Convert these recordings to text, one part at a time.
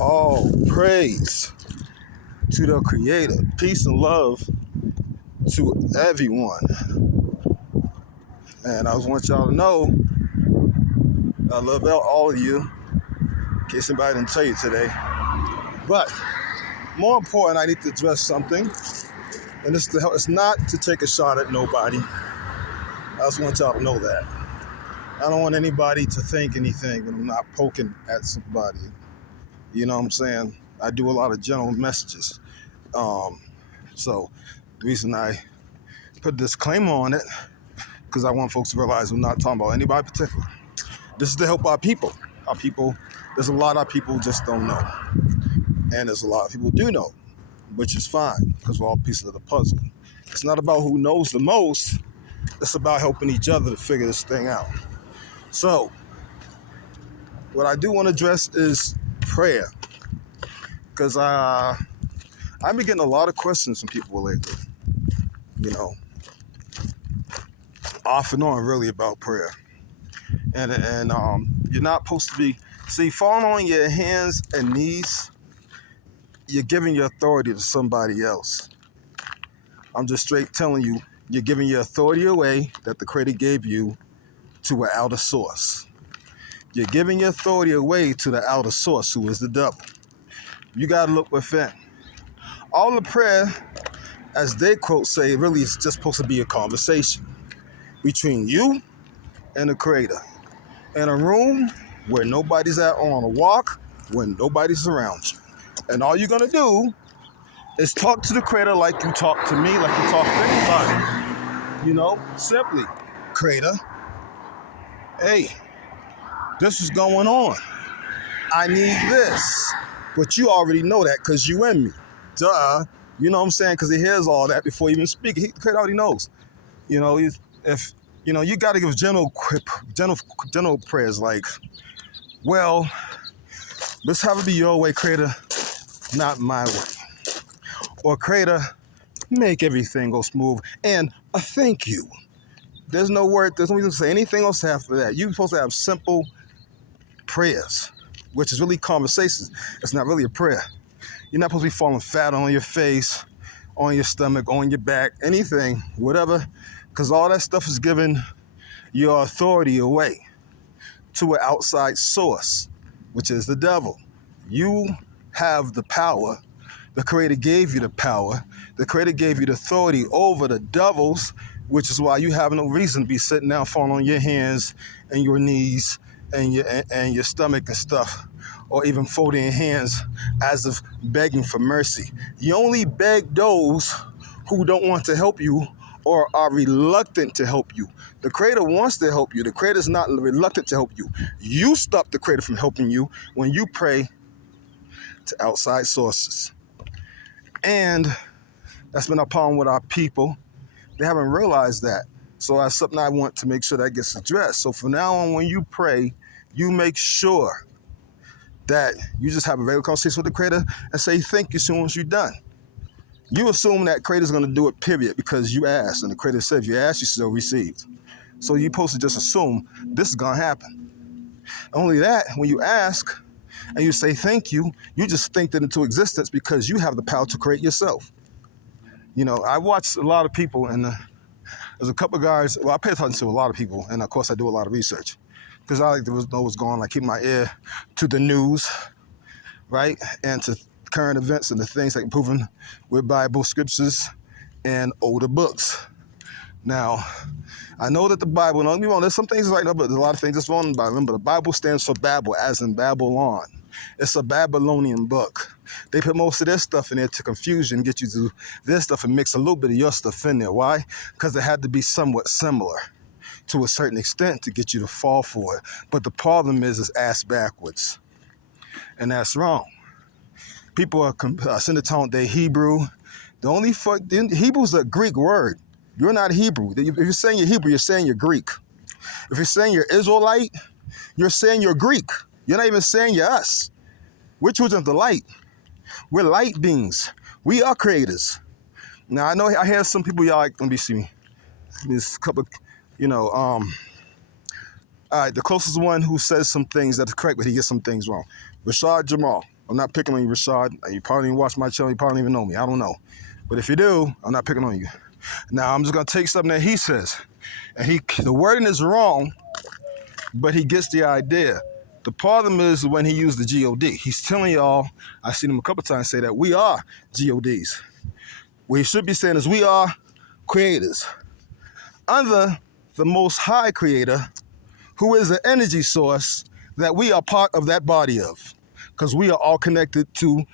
All praise to the Creator. Peace and love to everyone. And I just want y'all to know I love all of you, in case anybody didn't tell you today. But more important, I need to address something. And it's not to take a shot at nobody. I just want y'all to know that. I don't want anybody to think anything when I'm not poking at somebody. You know what I'm saying? I do a lot of general messages. So the reason I put a disclaimer on it, because I want folks to realize I'm not talking about anybody particular. This is to help our people. There's a lot of people just don't know. And there's a lot of people do know, which is fine, because we're all pieces of the puzzle. It's not about who knows the most. It's about helping each other to figure this thing out. So, what I do want to address is prayer. Because I've been getting a lot of questions from people lately. You know, off and on really about prayer. And you're not supposed to be, falling on your hands and knees, you're giving your authority to somebody else. I'm just straight telling you, you're giving your authority away that the Creator gave you to an outer source. You're giving your authority away to the outer source, who is the devil. You got to look within. All the prayer, as they quote say, really is just supposed to be a conversation between you and the Creator. In a room where nobody's at, on a walk when nobody's around you. And all you're going to do is talk to the Creator like you talk to me, like you talk to anybody. You know, simply, Creator, hey, this is going on. I need this. But you already know that because you in me. Duh. You know what I'm saying? Because he hears all that before he even speaks. The Creator already knows. You know, you got to give general prayers like, well, let's have it be your way, Creator, not my way. Or Creator, make everything go smooth. And a thank you. There's no reason to say anything else after that. You're supposed to have simple prayers, which is really conversations. It's not really a prayer. You're not supposed to be falling fat on your face, on your stomach, on your back, anything, whatever, because all that stuff is giving your authority away to an outside source, which is the devil. You have the power. The Creator gave you the power. The Creator gave you the authority over the devils, which is why you have no reason to be sitting down, falling on your hands and your knees and your stomach and stuff, or even folding your hands as if begging for mercy. You only beg those who don't want to help you or are reluctant to help you. The Creator wants to help you. The Creator's not reluctant to help you. You stop the Creator from helping you when you pray to outside sources. And that's been a problem with our people. They haven't realized that. So that's something I want to make sure that gets addressed. So from now on, when you pray, you make sure that you just have a regular conversation with the Creator and say thank you as soon as you're done. You assume that Creator's going to do it, period, because you asked. And the Creator said if you ask, you shall receive. So you're supposed to just assume this is going to happen. Only that, when you ask and you say thank you, you just think that into existence because you have the power to create yourself. You know, I watch a lot of people, and there's a couple of guys, well, I pay attention to a lot of people, and of course I do a lot of research because I like to know what's going on. I keep my ear to the news, right, and to current events and the things that are proven with Bible scriptures and older books. Now, I know that the Bible, don't get me wrong, there's some things right now, but there's a lot of things that's wrong in the Bible. Remember, the Bible stands for Babel, as in Babylon. It's a Babylonian book. They put most of their stuff in there to confusion, get you to their stuff and mix a little bit of your stuff in there. Why? Because it had to be somewhat similar to a certain extent to get you to fall for it. But the problem is it's ass backwards. And that's wrong. People are sending to they Hebrew. Hebrew's a Greek word. You're not Hebrew. If you're saying you're Hebrew, you're saying you're Greek. If you're saying you're Israelite, you're saying you're Greek. You're not even saying you're us. We're children of the light. We're light beings. We are creators. Now, I know I hear some people, y'all, like, let me see. There's a couple, all right, the closest one who says some things that's correct, but he gets some things wrong. Rashad Jamal. I'm not picking on you, Rashad. You probably didn't watch my channel. You probably don't even know me. I don't know. But if you do, I'm not picking on you. Now, I'm just going to take something that he says. And the wording is wrong, but he gets the idea. The problem is when he used the G-O-D. He's telling y'all, I've seen him a couple times say that we are G-O-Ds. What he should be saying is we are creators. Under the Most High Creator, who is an energy source that we are part of that body of. Because we are all connected to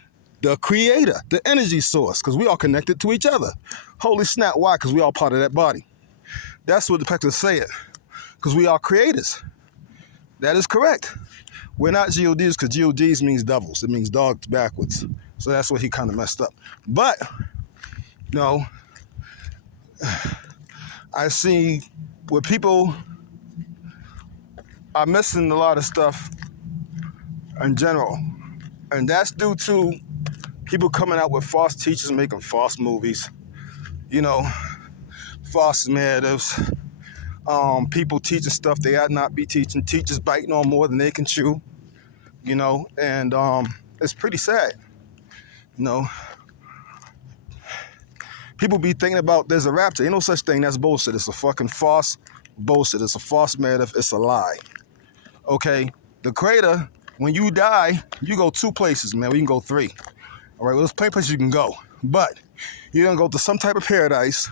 the Creator, the energy source, because we are connected to each other. Holy snap, why? Because we all part of that body. That's what the text is saying, because we are creators. That is correct. We're not GODs, because GODs means devils. It means dogs backwards. So that's what he kind of messed up. But, no, I see where people are missing a lot of stuff in general. And that's due to people coming out with false teachers, making false movies, false narratives, people teaching stuff they ought not be teaching, teachers biting on more than they can chew, and it's pretty sad, People be thinking about there's a rapture. Ain't no such thing. That's bullshit. It's a fucking false bullshit. It's a false narrative. It's a lie. Okay? The Creator, when you die, you go 2 places, man. We can go 3. All right? Well, there's plenty of places you can go. But you're going to go to some type of paradise,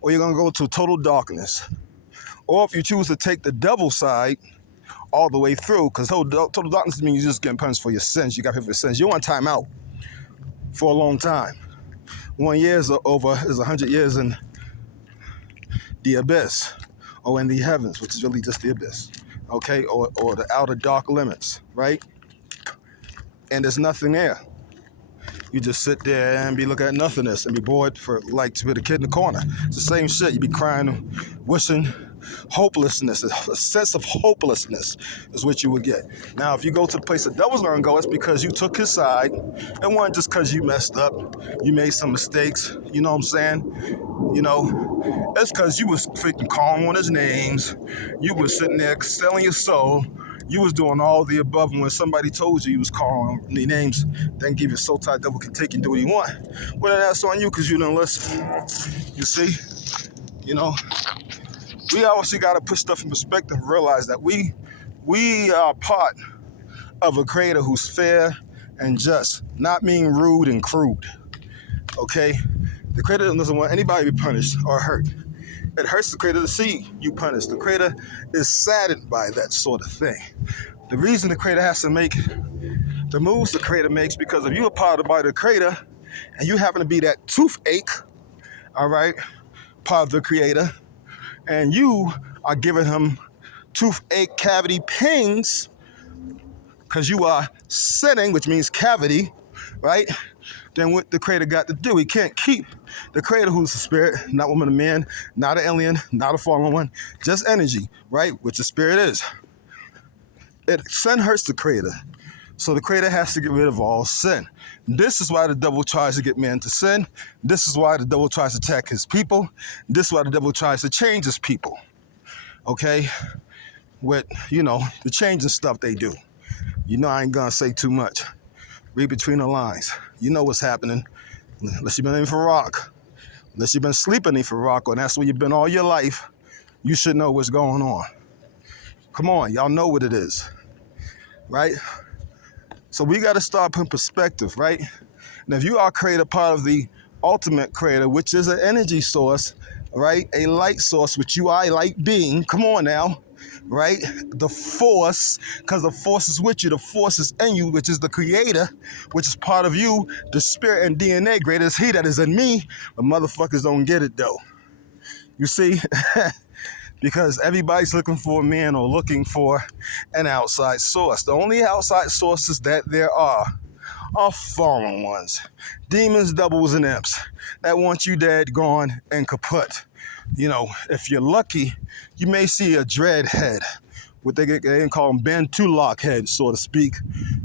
or you're going to go to total darkness. Or if you choose to take the devil side all the way through, because total darkness means you're just getting punished for your sins. You got to pay for your sins. You're on time out for a long time. 1 year is 100 years in the abyss, or in the heavens, which is really just the abyss, okay? Or the outer dark limits, right? And there's nothing there. You just sit there and be looking at nothingness and be bored for like to be the kid in the corner. It's the same shit. You be crying, wishing, hopelessness, a sense of hopelessness is what you would get. Now, if you go to the place the devil's gonna go, it's because you took his side. It wasn't just because you messed up. You made some mistakes. You know what I'm saying? It's because you was freaking calling on his names. You was sitting there selling your soul. You was doing all the above, and when somebody told you was calling the names, then give you soul tie, devil can take you and do what he want. Well, that's on you because you didn't listen. You see? We obviously got to put stuff in perspective and realize that we are part of a Creator who's fair and just, not being rude and crude. Okay? The Creator doesn't want anybody to be punished or hurt. It hurts the Creator to see you punished. The Creator is saddened by that sort of thing. The reason the Creator has to make the moves the Creator makes, because if you're a part of the body of the Creator and you happen to be that toothache, all right, part of the Creator, and you are giving him toothache cavity pains because you are sinning, which means cavity, right? Then what the Creator got to do, he can't keep the Creator, who's the spirit, not woman or man, not an alien, not a fallen one, just energy, right? Which the spirit is. Sin hurts the Creator. So the Creator has to get rid of all sin. This is why the devil tries to get man to sin. This is why the devil tries to attack his people. This is why the devil tries to change his people. Okay? With, the changing stuff they do. I ain't gonna say too much. Read between the lines. You know what's happening. Unless you've been in for rock. Unless you've been sleeping in for rock, or that's where you've been all your life, you should know what's going on. Come on, y'all know what it is. Right? So we got to start putting perspective, right? And if you are Creator, part of the ultimate Creator, which is an energy source, right? A light source, which you are a light being. Come on now, right? The force, because the force is with you. The force is in you, which is the Creator, which is part of you, the spirit and DNA. Greater is He that is in me. But motherfuckers don't get it, though. You see? Because everybody's looking for a man or looking for an outside source. The only outside sources that there are fallen ones. Demons, devils, and imps that want you dead, gone, and kaput. If you're lucky, you may see a dread head. What they call them Bantulok head, so to speak.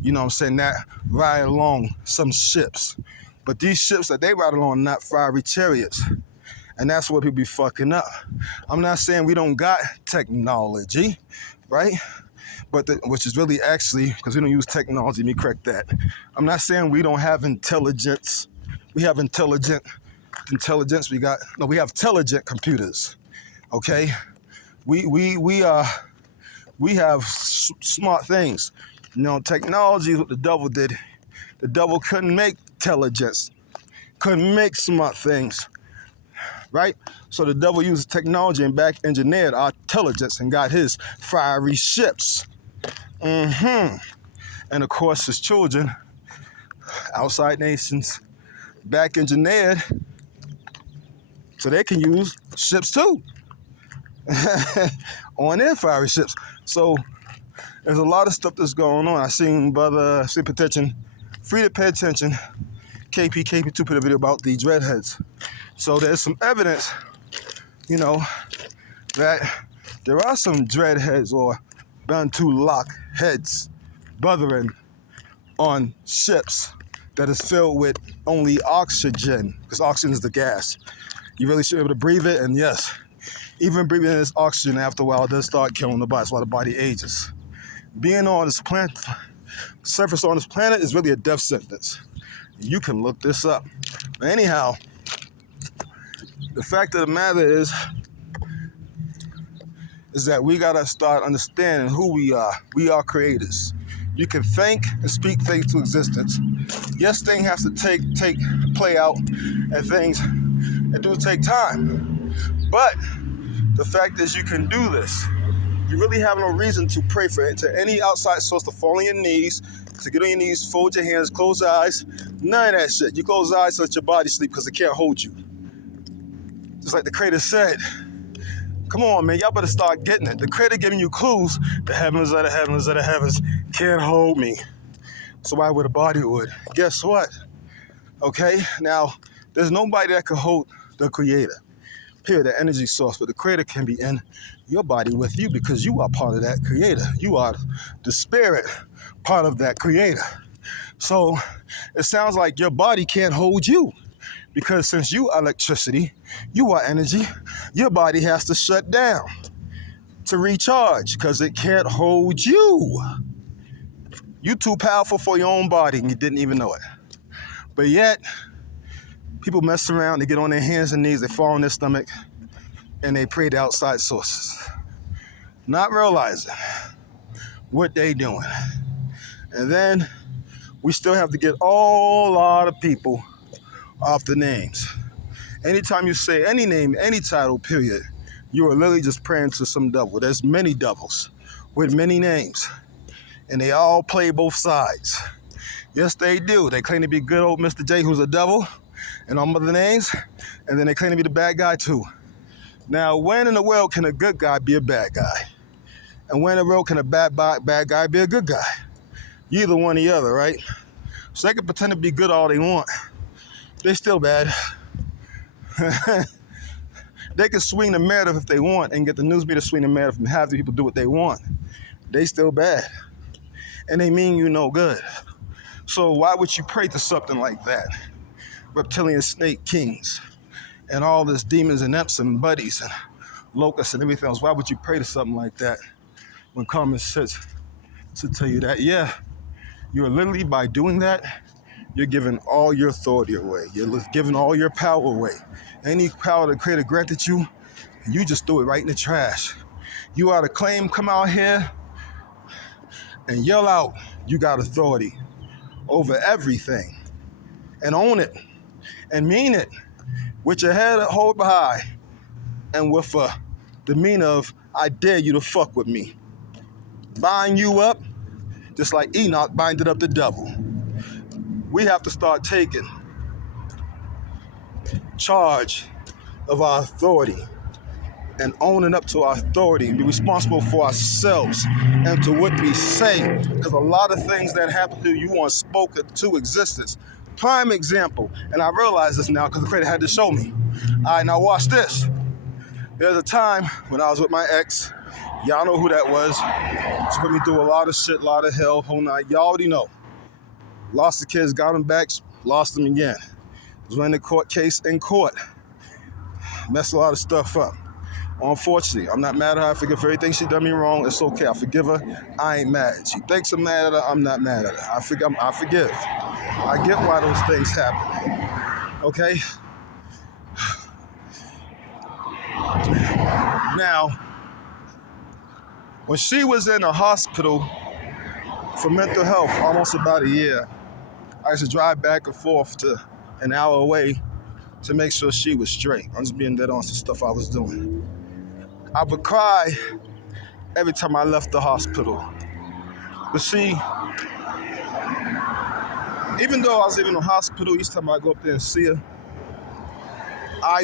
That ride along some ships. But these ships that they ride along are not fiery chariots. And that's what people be fucking up. I'm not saying we don't got technology, right? which is really actually, because we don't use technology, let me correct that. I'm not saying we don't have intelligence. We have intelligence. We have intelligent computers. Okay, we have smart things. Technology is what the devil did. The devil couldn't make intelligence, couldn't make smart things, right? So the devil used technology and back engineered our intelligence and got his fiery ships. And of course, his children, outside nations, back engineered so they can use ships too on their fiery ships. So there's a lot of stuff that's going on. I seen Brother Free to Pay Attention, KP2 put a video about the dreadheads. So there's some evidence, that there are some dreadheads or Bantu lock heads, brethren, on ships that is filled with only oxygen, because oxygen is the gas. You really should be able to breathe it, and yes, even breathing in this oxygen after a while does start killing the body. That's why the body ages. Being on this planet, surface on this planet is really a death sentence. You can look this up. But anyhow, the fact of the matter is that we gotta start understanding who we are. We are creators. You can think and speak things to existence. Yes, things have to play out, and things it do take time. But the fact is, you can do this. You really have no reason to pray to any outside source, to fall on your knees, to get on your knees, fold your hands, close your eyes. None of that shit. You close your eyes so that your body sleep because it can't hold you. Just like the Creator said. Come on, man, y'all better start getting it. The Creator giving you clues. The heavens of the heavens of the heavens can't hold me. So why would a body would? Guess what? Okay, now, there's nobody that can hold the Creator. Period, the energy source. But the Creator can be in your body with you because you are part of that Creator. You are the spirit part of that Creator. So it sounds like your body can't hold you. Because since you are electricity, you are energy, your body has to shut down to recharge because it can't hold you. You're too powerful for your own body and you didn't even know it. But yet, people mess around, they get on their hands and knees, they fall on their stomach, and they pray to outside sources. Not realizing what they doing. And then we still have to get a lot of people off the names. Anytime you say any name, any title, period, you are literally just praying to some devil. There's many devils with many names, and they all play both sides. Yes, they do. They claim to be good old Mr. J, who's a devil, and all other names, and then they claim to be the bad guy too. Now, when in the world can a good guy be a bad guy? And when in the world can a bad guy be a good guy? Either one or the other, right? So they can pretend to be good all they want. They still bad. They can swing the narrative if they want and get the news media to swing the narrative and have the people do what they want. They still bad. And they mean you no good. So why would you pray to something like that? Reptilian snake kings and all this demons and imps and buddies and locusts and everything else. Why would you pray to something like that when common sense to tell you that, yeah, you're literally, by doing that, you're giving all your authority away. You're giving all your power away. Any power the Creator granted you, you just threw it right in the trash. You ought to claim, come out here and yell out, you got authority over everything. And own it. And mean it. With your head hold high. And with a demeanor of, I dare you to fuck with me. Bind you up, just like Enoch binded up the devil. We have to start taking charge of our authority and owning up to our authority and be responsible for ourselves and to what we say. Because a lot of things that happen to you want spoken to existence. Prime example, and I realize this now because the Creator had to show me. All right, now watch this. There's a time when I was with my ex. Y'all know who that was. She put me through a lot of shit, a lot of hell, whole night. Y'all already know. Lost the kids, got them back, lost them again. Was running the court case in court. Messed a lot of stuff up. Unfortunately, I'm not mad at her. I forgive her everything she done me wrong. It's okay. I forgive her. I ain't mad. She thinks I'm mad at her. I'm not mad at her. I forgive. I get why those things happen. Okay? Now, when she was in the hospital for mental health almost about a year, I used to drive back and forth to an hour away to make sure she was straight. I'm just being dead on some stuff I was doing. I would cry every time I left the hospital. But see, even though I was in the hospital, each time I go up there and see her, I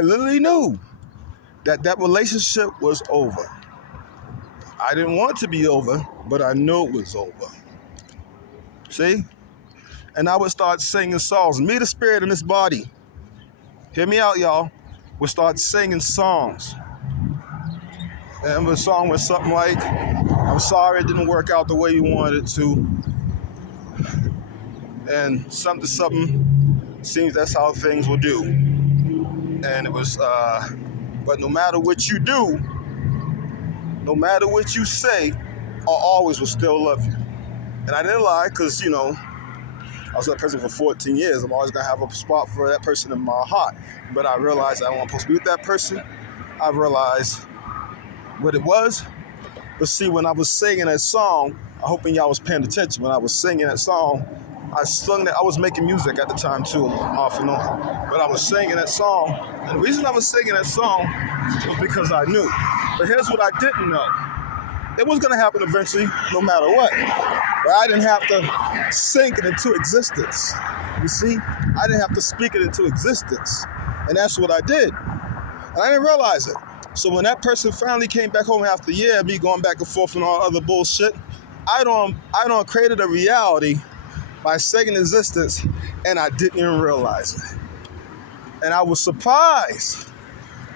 literally knew that relationship was over. I didn't want it to be over, but I knew it was over. See? And I would start singing songs. Me, the spirit in this body. Hear me out, y'all. Would start singing songs. And the song was something like, I'm sorry it didn't work out the way you wanted it to. And something, seems that's how things will do. And it was, but no matter what you do, no matter what you say, I always will still love you. And I didn't lie, because, I was that person for 14 years. I'm always going to have a spot for that person in my heart. But I realized I wasn't supposed to be with that person. I realized what it was. But see, when I was singing that song, I'm hoping y'all was paying attention. When I was singing that song, I sung that. I was making music at the time too, off and on. But I was singing that song. And the reason I was singing that song was because I knew. But here's what I didn't know. It was going to happen eventually, no matter what. But I didn't have to sink it into existence. You see? I didn't have to speak it into existence. And that's what I did. And I didn't realize it. So when that person finally came back home after a year of me going back and forth and all other bullshit, I don't created a reality by saying existence, and I didn't even realize it. And I was surprised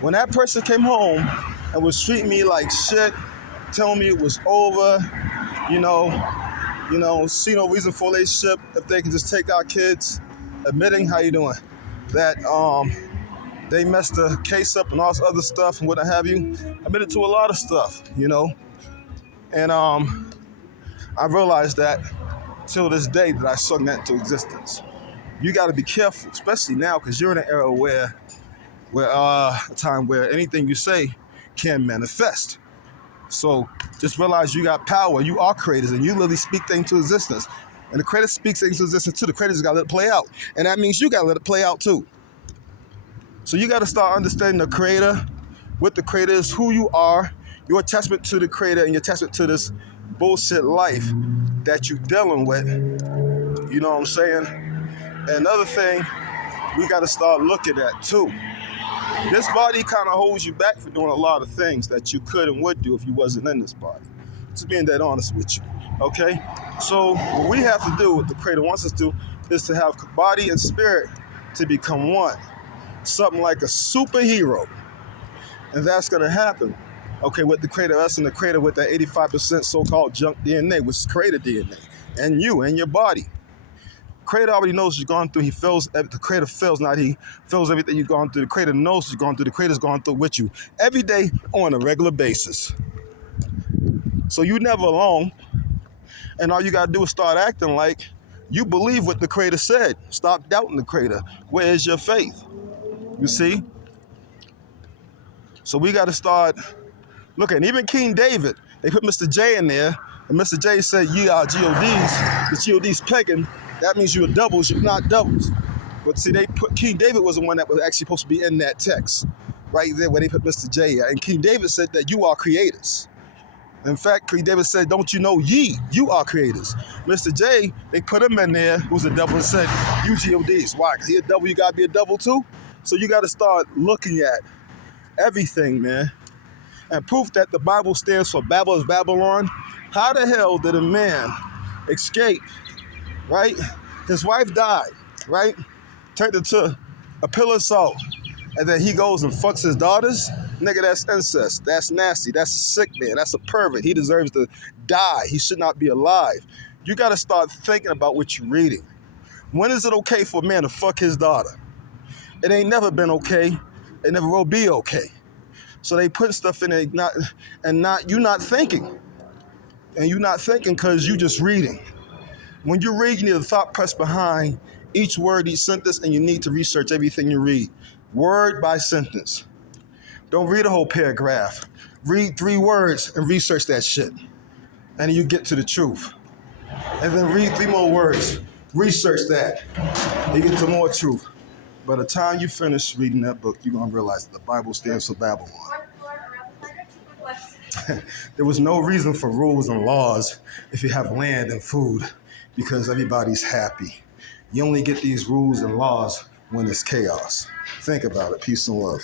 when that person came home and was treating me like shit, telling me it was over, see no reason for a relationship if they can just take our kids, admitting, how you doing, that they messed the case up and all this other stuff and what have you. Admitted to a lot of stuff, and I realized that till this day that I sung that into existence. You got to be careful, especially now, because you're in an era where a time where anything you say can manifest. So just realize you got power. You are creators, and you literally speak things to existence. And the creator speaks things to existence too. The creator's got to let it play out. And that means you got to let it play out too. So you got to start understanding the creator, what the creator is, who you are, your attachment to the creator, and your attachment to this bullshit life that you're dealing with. You know what I'm saying? And another thing we got to start looking at too. This body kind of holds you back from doing a lot of things that you could and would do if you wasn't in this body. Just being that honest with you, okay? So what we have to do, what the creator wants us to do, is to have body and spirit to become one. Something like a superhero. And that's going to happen, okay, with the creator, us and the creator with that 85% so-called junk DNA, which is creator DNA, and you and your body. Creator already knows what you're going through. He feels, the creator feels, not he feels everything you're going through. The creator knows what you're going through. The creator's going through with you every day on a regular basis. So you're never alone. And all you got to do is start acting like you believe what the creator said. Stop doubting the creator. Where is your faith? You see? So we got to start looking. Even King David, they put Mr. J in there, and Mr. J said, you are GODs. The GODs pegging. That means you're doubles, you're not doubles. But see, they put King David was the one that was actually supposed to be in that text, right there where they put Mr. J at. And King David said that you are creators. In fact, King David said, don't you know you are creators. Mr. J, they put him in there, who's a devil, and said, you GODs. Why? Because he a devil, you got to be a devil too? So you got to start looking at everything, man. And proof that the Bible stands for Babel is Babylon. How the hell did a man escape? Right? His wife died, right? Turned into a pillar of salt. And then he goes and fucks his daughters. Nigga, that's incest. That's nasty. That's a sick man. That's a pervert. He deserves to die. He should not be alive. You got to start thinking about what you're reading. When is it okay for a man to fuck his daughter? It ain't never been okay It never will be okay. So they put stuff in there, you're not thinking. And you're not thinking because you're just reading. When you read, you need a thought press behind each word, each sentence, and you need to research everything you read, word by sentence. Don't read a whole paragraph. Read 3 words and research that shit. And you get to the truth. And then read 3 more words. Research that. You get to more truth. By the time you finish reading that book, you're going to realize that the Bible stands for Babylon. There was no reason for rules and laws if you have land and food because everybody's happy. You only get these rules and laws when it's chaos. Think about it. Peace and love.